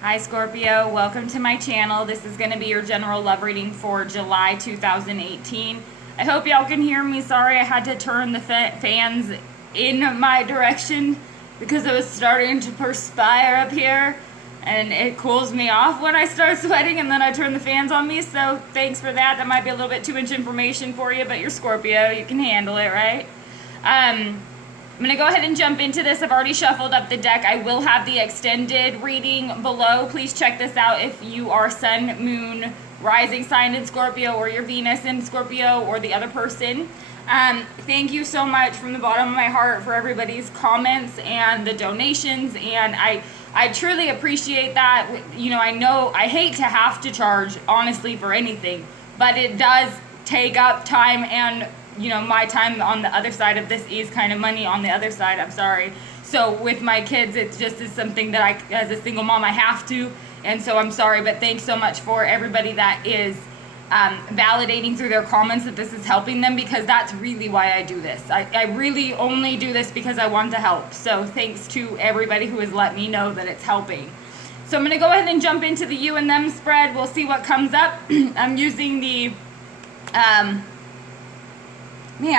Hi Scorpio, welcome to my channel. This is going to be your general love reading for July 2018. I hope y'all can hear me. Sorry I had to turn the fans in my direction because it was starting to perspire up here and it cools me off when I start sweating and then I turn the fans on me. So thanks for that. That might be a little bit too much information for you, but you're Scorpio. You can handle it, right? I'm going to go ahead and jump into this. I've already shuffled up the deck. I will have the extended reading below. Please check this out if you are Sun, Moon, Rising sign in Scorpio, or your Venus in Scorpio, or the other person. Thank you so much from the bottom of my heart for everybody's comments and the donations, and I truly appreciate that. You know I hate to have to charge, honestly, for anything, but it does take up time, and my time on the other side of this is kind of money on the other side. I'm sorry. So with my kids, it just is something that I, as a single mom, I have to. And so I'm sorry, but thanks so much for everybody that is validating through their comments that this is helping them, because that's really why I do this. I really only do this because I want to help. So thanks to everybody who has let me know that it's helping. So I'm going to go ahead and jump into the you and them spread. We'll see what comes up. I'm using the...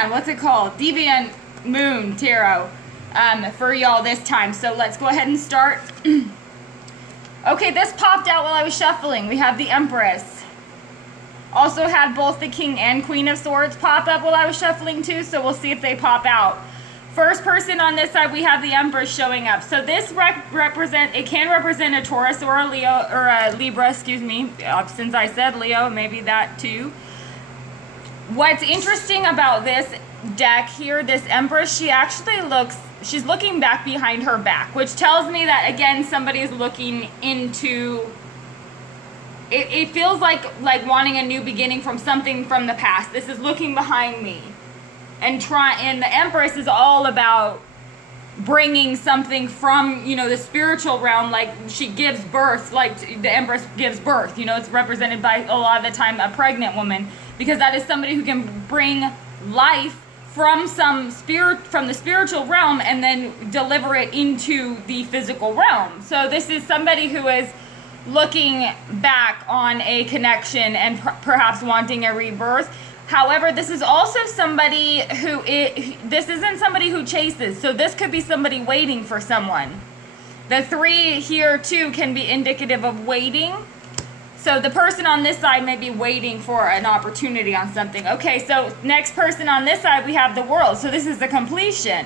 what's it called? Deviant Moon Tarot for y'all this time. So let's go ahead and start. Okay, this popped out while I was shuffling. We have the Empress. Also had both the King and Queen of Swords pop up while I was shuffling too, so we'll see if they pop out. First person on this side, we have the Empress showing up. So this it can represent a Taurus or a Leo, or a Libra, excuse me. Since I said Leo, maybe that too. What's interesting about this deck here, this Empress, she's looking back behind her back, which tells me that, again, somebody is looking into, it feels like wanting a new beginning from something from the past. This is looking behind me. And the Empress is all about bringing something from, the spiritual realm, like she gives birth, like the Empress gives birth. It's represented by, a lot of the time, a pregnant woman, because that is somebody who can bring life from the spiritual realm and then deliver it into the physical realm. So this is somebody who is looking back on a connection and perhaps wanting a rebirth. However, this is also somebody this isn't somebody who chases. So this could be somebody waiting for someone. The 3 here too can be indicative of waiting. So the person on this side may be waiting for an opportunity on something. Okay, so next person on this side, we have the World. So this is the completion.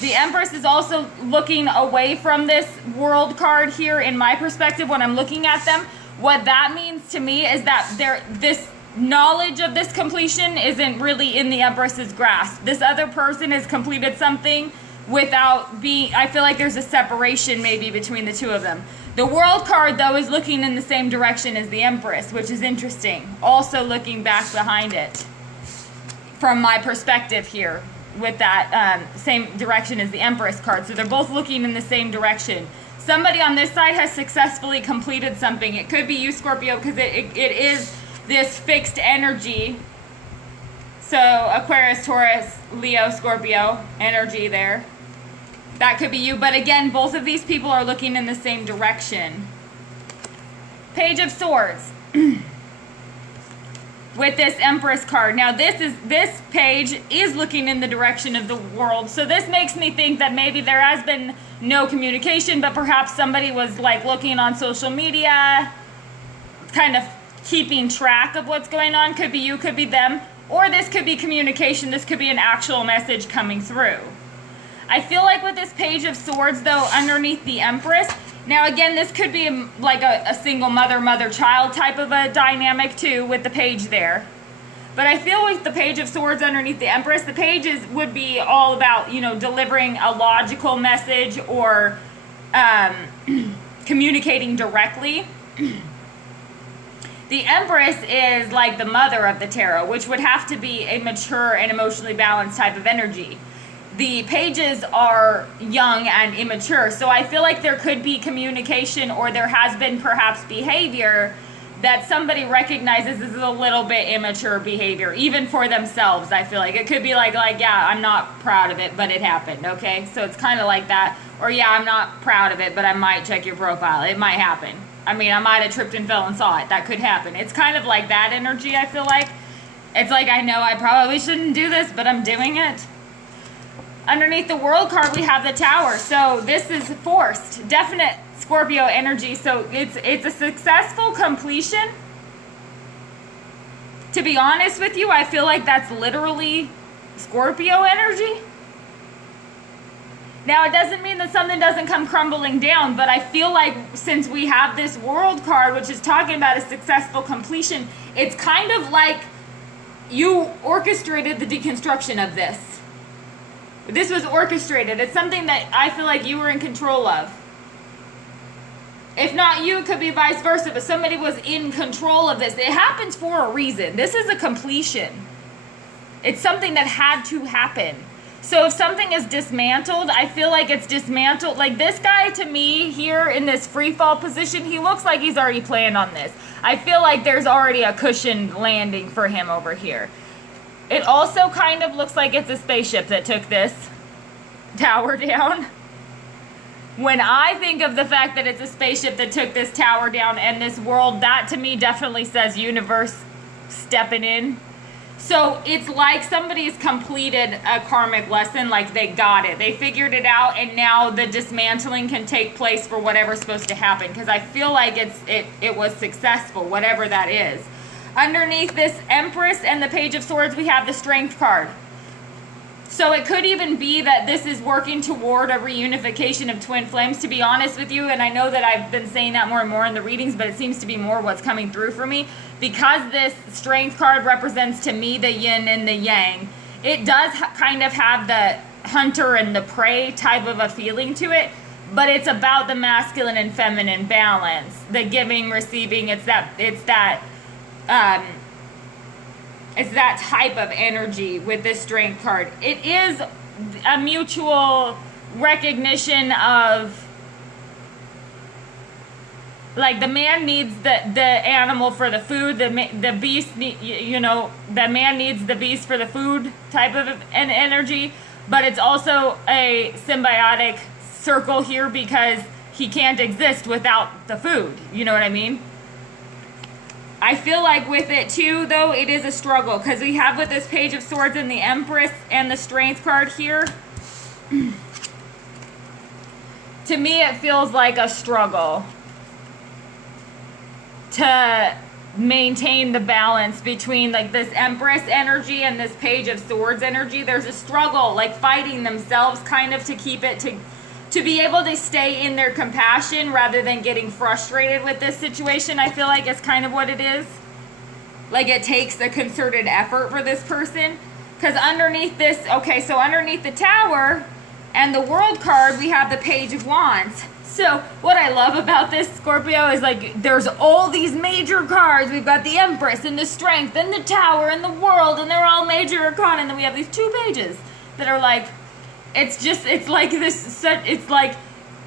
The Empress is also looking away from this World card here, in my perspective, when I'm looking at them. What that means to me is that this knowledge of this completion isn't really in the Empress's grasp. This other person has completed something without being... I feel like there's a separation maybe between the two of them. The World card, though, is looking in the same direction as the Empress, which is interesting. Also looking back behind it, from my perspective here, with that same direction as the Empress card. So they're both looking in the same direction. Somebody on this side has successfully completed something. It could be you, Scorpio, because it is this fixed energy. So Aquarius, Taurus, Leo, Scorpio energy there. That could be you. But again, both of these people are looking in the same direction. Page of Swords. With this Empress card. Now this page is looking in the direction of the World. So this makes me think that maybe there has been no communication, but perhaps somebody was looking on social media, kind of keeping track of what's going on. Could be you, could be them. Or this could be communication. This could be an actual message coming through. I feel like with this Page of Swords, though, underneath the Empress, now again, this could be like a single mother-child type of a dynamic too, with the page there. But I feel with the Page of Swords underneath the Empress, the pages would be all about, delivering a logical message or communicating directly. The Empress is like the mother of the tarot, which would have to be a mature and emotionally balanced type of energy. The pages are young and immature, so I feel like there could be communication, or there has been perhaps behavior that somebody recognizes as a little bit immature behavior, even for themselves. I feel like it could be like, yeah, I'm not proud of it, but it happened, okay? So it's kind of like that. Or yeah, I'm not proud of it, but I might check your profile. It might happen. I mean, I might have tripped and fell and saw it. That could happen. It's kind of like that energy, I feel like. It's like, I know I probably shouldn't do this, but I'm doing it. Underneath the World card, we have the Tower. So this is forced, definite Scorpio energy. So it's a successful completion. To be honest with you, I feel like that's literally Scorpio energy. Now, it doesn't mean that something doesn't come crumbling down, but I feel like since we have this World card, which is talking about a successful completion, it's kind of like you orchestrated the deconstruction of this. This was orchestrated. It's something that I feel like you were in control of. If not you, it could be vice versa, but somebody was in control of this. It happens for a reason. This is a completion. It's something that had to happen. So if something is dismantled, I feel like it's dismantled. Like this guy, to me, here in this free fall position, he looks like he's already planned on this. I feel like there's already a cushioned landing for him over here. It also kind of looks like it's a spaceship that took this tower down. When I think of the fact that it's a spaceship that took this tower down and this world, that to me definitely says universe stepping in. So it's like somebody's completed a karmic lesson, like they got it. They figured it out, and now the dismantling can take place for whatever's supposed to happen. Because I feel like it was successful, whatever that is. Underneath this Empress and the Page of Swords, we have the Strength card. So it could even be that this is working toward a reunification of twin flames, to be honest with you. And I know that I've been saying that more and more in the readings, but it seems to be more what's coming through for me. Because this Strength card represents to me the yin and the yang, it does kind of have the hunter and the prey type of a feeling to it. But it's about the masculine and feminine balance, the giving, receiving. It's that type of energy with this Strength card. It is a mutual recognition of, like, the man needs the animal for the food, the beast, the man needs the beast for the food type of an energy, but it's also a symbiotic circle here because he can't exist without the food, you know what I mean? I feel like with it too, though, it is a struggle because we have with this Page of Swords and the Empress and the Strength card here. To me, it feels like a struggle to maintain the balance between like this Empress energy and this Page of Swords energy. There's a struggle, like fighting themselves kind of to keep it to be able to stay in their compassion rather than getting frustrated with this situation. I feel like it's kind of what it is. Like it takes a concerted effort for this person. Because underneath this, okay, so underneath the Tower and the World card, we have the Page of Wands. So what I love about this, Scorpio, is like there's all these major cards. We've got the Empress and the Strength and the Tower and the World, and they're all major arcana. And then we have these two pages that are like, it's like this, it's like,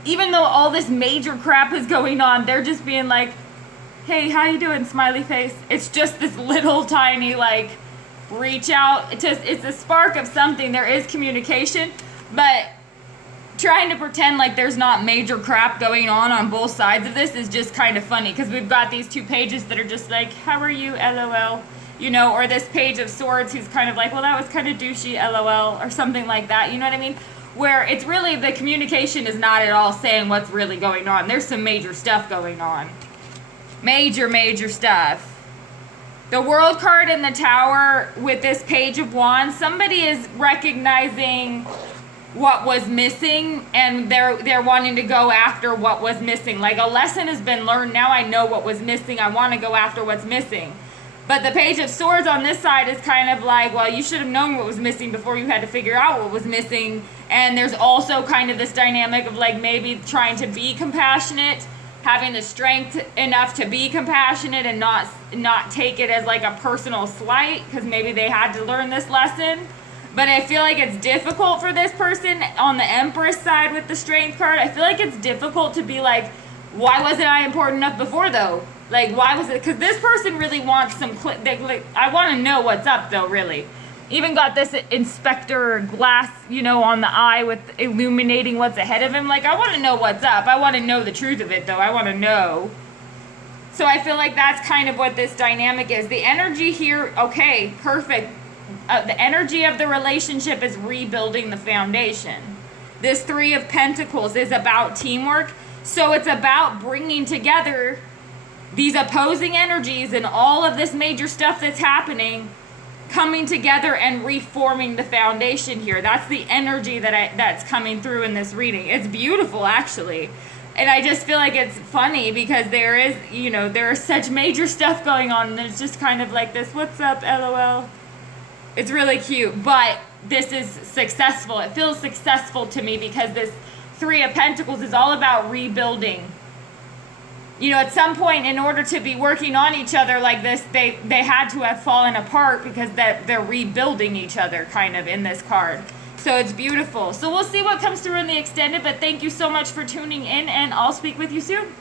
even though all this major crap is going on, they're just being like, hey, how you doing, smiley face? It's just this little tiny, like, reach out. It's a spark of something. There is communication, but trying to pretend like there's not major crap going on both sides of this is just kind of funny, because we've got these two pages that are just like, how are you, LOL? You know, or this Page of Swords who's kind of like, well, that was kind of douchey, LOL, or something like that, you know what I mean? Where it's really, the communication is not at all saying what's really going on. There's some major stuff going on. Major stuff. The World card in the Tower with this Page of Wands, somebody is recognizing what was missing, and they're wanting to go after what was missing. Like, a lesson has been learned, now I know what was missing, I want to go after what's missing. But the Page of Swords on this side is kind of like, well, you should have known what was missing before you had to figure out what was missing. And there's also kind of this dynamic of like maybe trying to be compassionate, having the strength enough to be compassionate and not take it as like a personal slight, because maybe they had to learn this lesson. But I feel like it's difficult for this person on the Empress side with the Strength card. I feel like it's difficult to be like, why wasn't I important enough before though? Like, why was it? Because this person really wants some, I want to know what's up though, really. Even got this inspector glass, you know, on the eye with illuminating what's ahead of him. Like, I want to know what's up. I want to know the truth of it, though. I want to know. So I feel like that's kind of what this dynamic is. The energy here, okay, perfect. The energy of the relationship is rebuilding the foundation. This Three of Pentacles is about teamwork. So it's about bringing together these opposing energies and all of this major stuff that's happening, coming together and reforming the foundation here. That's the energy that's coming through in this reading. It's beautiful, actually. And I just feel like it's funny because there is, you know, there is such major stuff going on, and it's just kind of like this, what's up, LOL. It's really cute, but this is successful. It feels successful to me because this Three of Pentacles is all about rebuilding. You know, at some point, in order to be working on each other like this, they had to have fallen apart because they're rebuilding each other, kind of, in this card. So it's beautiful. So we'll see what comes through in the extended, but thank you so much for tuning in, and I'll speak with you soon.